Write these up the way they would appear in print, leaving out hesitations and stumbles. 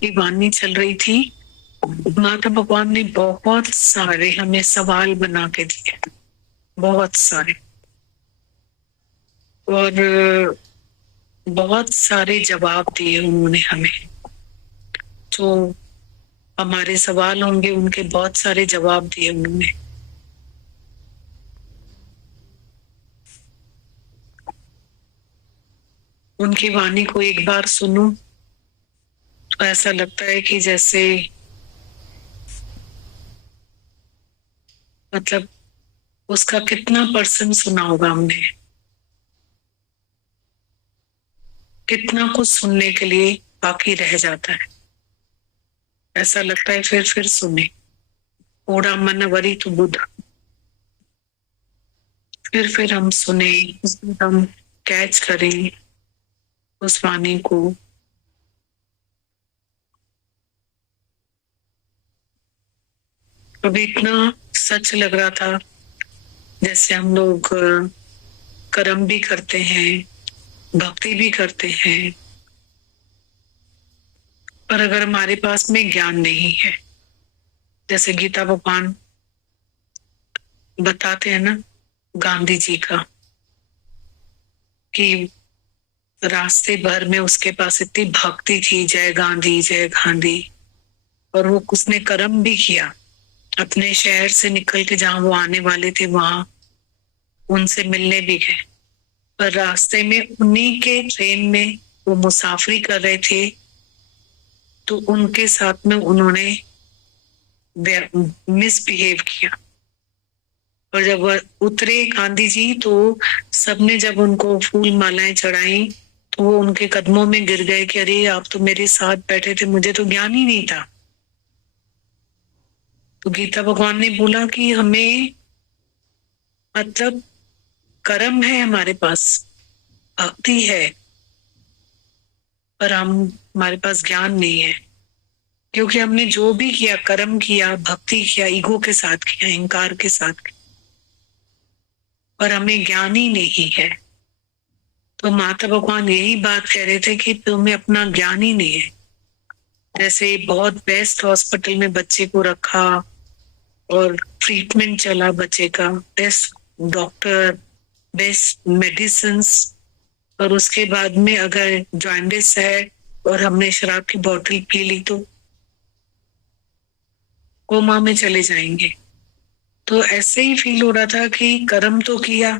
की वाणी चल रही थी, माता भगवान ने बहुत सारे हमें सवाल बना के दिए, बहुत सारे, और बहुत सारे जवाब दिए उन्होंने हमें। जो हमारे सवाल होंगे उनके बहुत सारे जवाब दिए उन्होंने। उनकी वाणी को एक बार सुनो तो ऐसा लगता है कि जैसे मतलब उसका कितना परसेंट सुना होगा हमने, कितना कुछ सुनने के लिए बाकी रह जाता है। ऐसा लगता है फिर सुने, ओड़ा मन वरी तू बुध, फिर हम सुने, हम कैच करें उस वाणी को। अभी इतना सच लग रहा था जैसे हम लोग कर्म भी करते हैं, भक्ति भी करते हैं, पर अगर हमारे पास में ज्ञान नहीं है, जैसे गीता भगवान बताते हैं ना गांधी जी का, कि रास्ते भर में उसके पास इतनी भक्ति थी, जय गांधी जय गांधी, और वो उसने कर्म भी किया। अपने शहर से निकल के जहां वो आने वाले थे वहां उनसे मिलने भी गए, पर रास्ते में उन्हीं के ट्रेन में वो मुसाफरी कर रहे थे, तो उनके साथ में उन्होंने मिसबिहेव किया। और जब वह उतरे गांधी जी तो सबने जब उनको फूल मालाएं चढ़ाई तो वो उनके कदमों में गिर गए कि अरे आप तो मेरे साथ बैठे थे, मुझे तो ज्ञान ही नहीं था। तो गीता भगवान ने बोला कि हमें मतलब कर्म है हमारे पास, भक्ति है, पर हमारे पास ज्ञान नहीं है, क्योंकि हमने जो भी किया, कर्म किया, भक्ति किया, ईगो के साथ किया, अहंकार के साथ किया, पर हमें ज्ञान ही नहीं है। तो माता भगवान यही बात कह रहे थे कि तुम्हें अपना ज्ञान ही नहीं है। जैसे बहुत बेस्ट हॉस्पिटल में बच्चे को रखा और ट्रीटमेंट चला बच्चे का, बेस्ट डॉक्टर, बेस्ट मेडिसिन, और उसके बाद में अगर जॉन्डिस है और हमने शराब की बोतल पी ली तो कोमा में चले जाएंगे। तो ऐसे ही फील हो रहा था कि कर्म तो किया,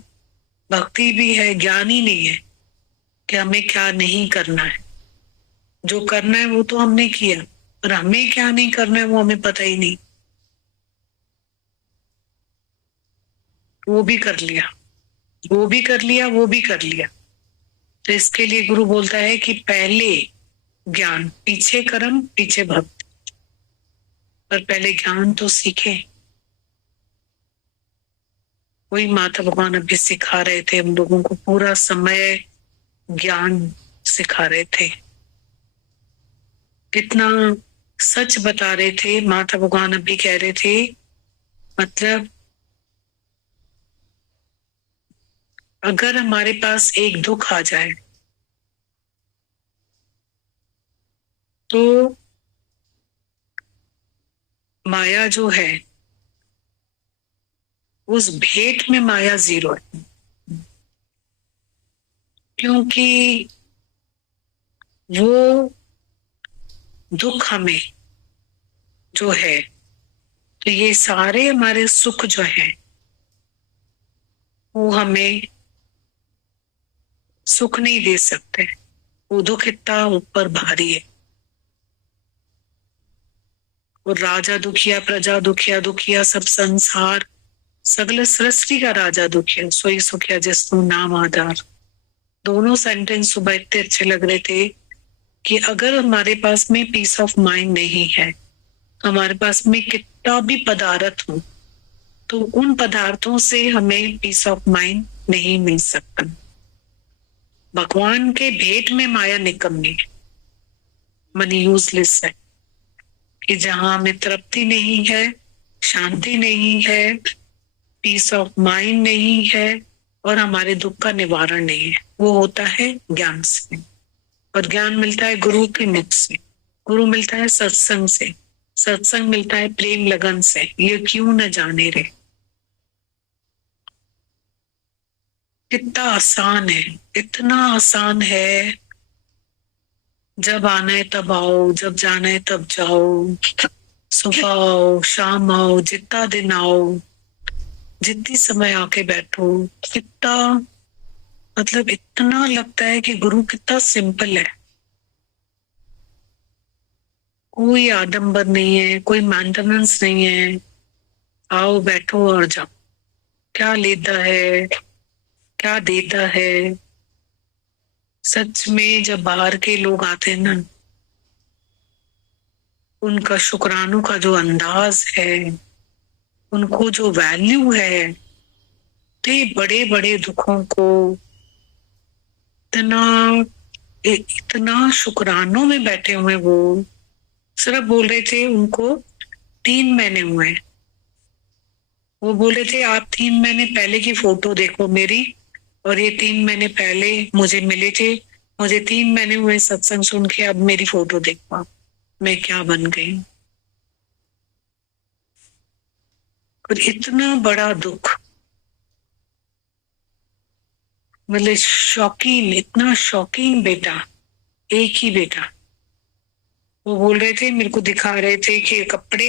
भक्ति भी है, ज्ञान ही नहीं है कि हमें क्या नहीं करना है। जो करना है वो तो हमने किया, पर हमें क्या नहीं करना है वो हमें पता ही नहीं। वो भी कर लिया, वो भी कर लिया, वो भी कर लिया। तो इसके लिए गुरु बोलता है कि पहले ज्ञान, पीछे कर्म, पीछे भक्ति, पर पहले ज्ञान तो सीखे। वही माता भगवान अभी सिखा रहे थे हम लोगों को, पूरा समय ज्ञान सिखा रहे थे। कितना सच बता रहे थे माता भगवान, अभी कह रहे थे मतलब अगर हमारे पास एक दुख आ जाए तो माया जो है, उस भेंट में माया जीरो है, क्योंकि वो दुख हमें जो है, तो ये सारे हमारे सुख जो है वो हमें सुख नहीं दे सकते। वो दुख इतना ऊपर भारी है। और राजा दुखिया, प्रजा दुखिया, दुखिया सब संसार, सगल सृष्टि का राजा दुखिया, सोई सुखिया जिसनु नाम आधार। दोनों सेंटेंस सुबह इतने अच्छे लग रहे थे कि अगर हमारे पास में पीस ऑफ माइंड नहीं है, हमारे पास में कितना भी पदार्थ हो, तो उन पदार्थों से हमें पीस ऑफ माइंड नहीं मिल सकता। भगवान के भेंट में माया निकम्मी है, मनी यूजलेस है, कि जहां हमें तृप्ति नहीं है, शांति नहीं है, पीस ऑफ माइंड नहीं है, और हमारे दुख का निवारण नहीं है, वो होता है ज्ञान से। और ज्ञान मिलता है गुरु के मुख से। गुरु मिलता है सत्संग से, सत्संग मिलता है प्रेम लगन से, ये क्यों न जाने रे। कितना आसान है, इतना आसान है। जब आना है तब आओ, जब जाना है तब जाओ, सुबह आओ शाम आओ, जितना दिन आओ, जितनी समय आके बैठो। कितना मतलब इतना लगता है कि गुरु कितना सिंपल है। कोई आडंबर नहीं है, कोई मेंटेनेंस नहीं है। आओ बैठो और जाओ। क्या लेता है, क्या देता है। सच में जब बाहर के लोग आते हैं ना, उनका शुक्रानों का जो अंदाज है, उनको जो वैल्यू है, इतने बड़े बड़े दुखों को इतना इतना शुक्रानों में बैठे हुए। वो सिर्फ बोल रहे थे उनको 3 महीने हुए। वो बोले थे आप 3 महीने पहले की फोटो देखो मेरी, और ये 3 महीने पहले मुझे मिले थे। मुझे 3 महीने हुए सत्संग सुन के, अब मेरी फोटो देखो मैं क्या बन गई। और इतना बड़ा दुख, मतलब शौकीन, इतना शौकीन बेटा, एक ही बेटा। वो बोल रहे थे, मेरे को दिखा रहे थे कि ये कपड़े,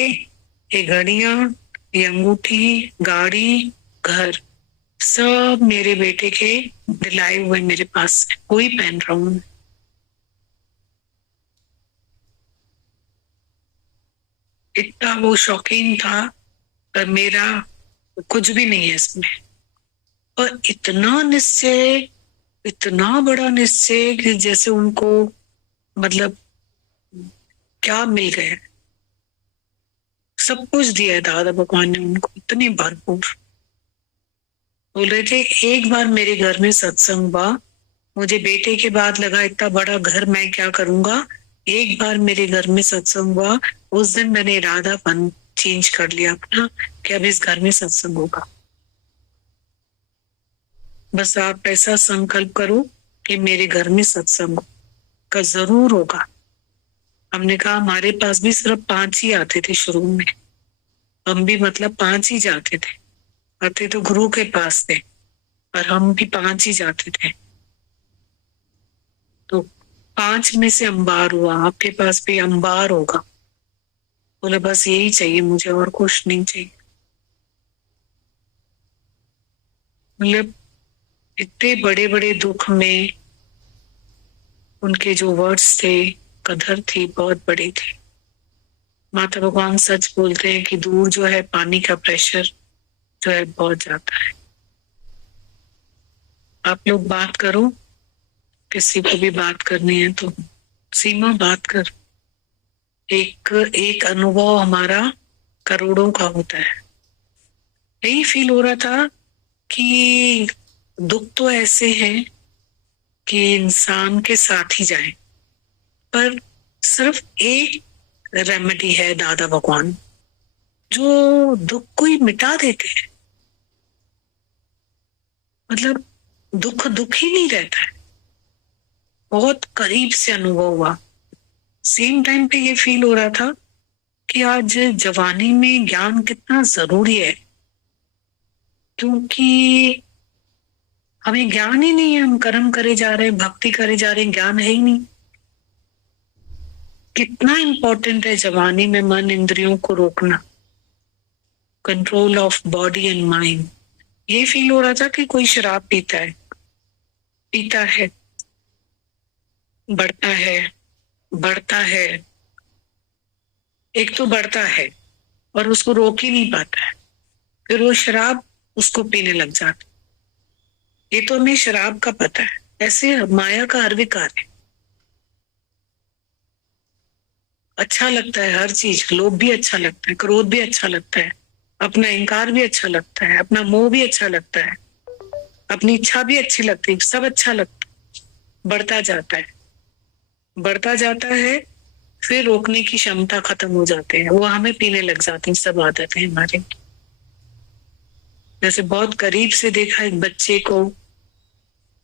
ये घड़ियां, ये अंगूठी, गाड़ी, घर, सब मेरे बेटे के दिलाए हुए मेरे पास है, वही पहन रहा हूं। इतना वो शौकीन था, पर मेरा कुछ भी नहीं है इसमें। और इतना निश्चय, इतना बड़ा निश्चय कि जैसे उनको मतलब क्या मिल गया। सब कुछ दिया है दादा भगवान ने उनको, इतने भरपूर। बोल रहे थे एक बार मेरे घर में सत्संग हुआ, मुझे बेटे के बाद लगा इतना बड़ा घर मैं क्या करूंगा। एक बार मेरे घर में सत्संग हुआ, उस दिन मैंने इरादापन चेंज कर लिया अपना कि अब इस घर में सत्संग होगा। बस आप ऐसा संकल्प करो कि मेरे घर में सत्संग का जरूर होगा। हमने कहा हमारे पास भी सिर्फ 5 ही आते थे शुरू में, हम भी मतलब 5 ही जाते थे। आते तो गुरु के पास थे, पर हम भी 5 ही जाते थे। तो 5 में से अंबार हुआ, आपके पास भी अंबार होगा। बोले बस यही चाहिए मुझे, और कुछ नहीं चाहिए। मतलब इतने बड़े बड़े दुख में उनके जो वर्ड्स थे, कदर थी, बहुत बड़ी थी। माता भगवान सच बोलते हैं कि दूर जो है पानी का प्रेशर जो है बहुत जाता है। आप लोग बात करो, किसी को भी बात करनी है तो सीमा बात कर। एक एक अनुभव हमारा करोड़ों का होता है। यही फील हो रहा था कि दुख तो ऐसे हैं कि इंसान के साथ ही जाए, पर सिर्फ एक रेमेडी है दादा भगवान, जो दुख को ही मिटा देते हैं। मतलब दुख दुख ही नहीं रहता है। बहुत करीब से अनुभव हुआ। सेम टाइम पे ये फील हो रहा था कि आज जवानी में ज्ञान कितना जरूरी है, क्योंकि हमें ज्ञान ही नहीं है। हम कर्म करे जा रहे हैं, भक्ति करे जा रहे हैं, ज्ञान है ही नहीं। कितना इंपॉर्टेंट है जवानी में मन इंद्रियों को रोकना, control of body and mind. ये फील हो रहा था कि कोई शराब पीता है, पीता है, बढ़ता है, बढ़ता है, एक तो बढ़ता है और उसको रोक ही नहीं पाता है, फिर वो शराब उसको पीने लग जाता। ये तो हमें शराब का पता है, ऐसे माया का हर विकार है। अच्छा लगता है हर चीज, लोभ भी अच्छा लगता है, क्रोध भी अच्छा लगता है, अपना इंकार भी अच्छा लगता है, अपना मोह भी अच्छा लगता है, अपनी इच्छा भी अच्छी लगती है, सब अच्छा लगता है। बढ़ता जाता है, बढ़ता जाता है, फिर रोकने की क्षमता खत्म हो जाती है, वो हमें पीने लग जाती है। सब आदतें हमारी। जैसे बहुत करीब से देखा एक बच्चे को,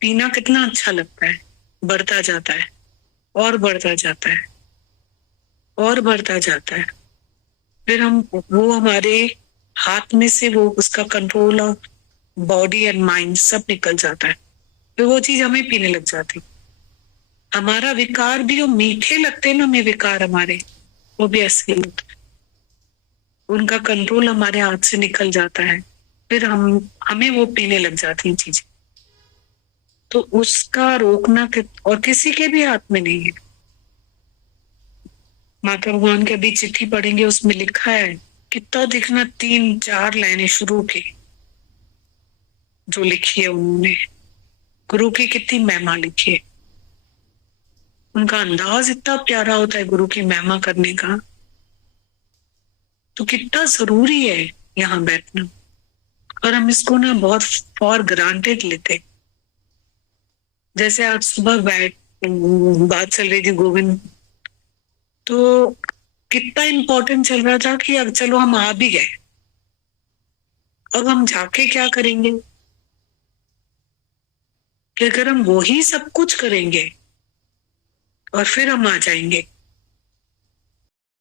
पीना कितना अच्छा लगता है, बढ़ता जाता है और बढ़ता जाता है। और बढ़ता जाता है। फिर हम वो हमारे हाथ में से वो उसका control of body and mind सब निकल जाता है। फिर वो चीज हमें पीने लग जाती। हमारा विकार भी जो मीठे लगते हैं ना, हमें विकार हमारे, वो भी ऐसे ही होता है। उनका कंट्रोल हमारे हाथ से निकल जाता है, फिर हमें वो पीने लग जाती हैं चीजें। तो उसका रोकना और किसी के भी हाथ में नहीं है। माता भगवान के अभी चिट्ठी पढ़ेंगे, उसमें लिखा है, कितना दिखना 3-4 लाइनें शुरू की जो लिखी है उन्होंने। गुरु की कितनी महिमा लिखी है। उनका अंदाज इतना प्यारा होता है गुरु की महिमा करने का। तो कितना जरूरी है यहाँ बैठना, और हम इसको ना बहुत फॉर ग्रांटेड लेते। जैसे आज सुबह बात चल रही थी गोविंद, तो कितना इंपॉर्टेंट चल रहा था कि अब चलो हम आ भी गए, अब हम जाके क्या करेंगे। कि अगर हम वो ही सब कुछ करेंगे और फिर हम आ जाएंगे,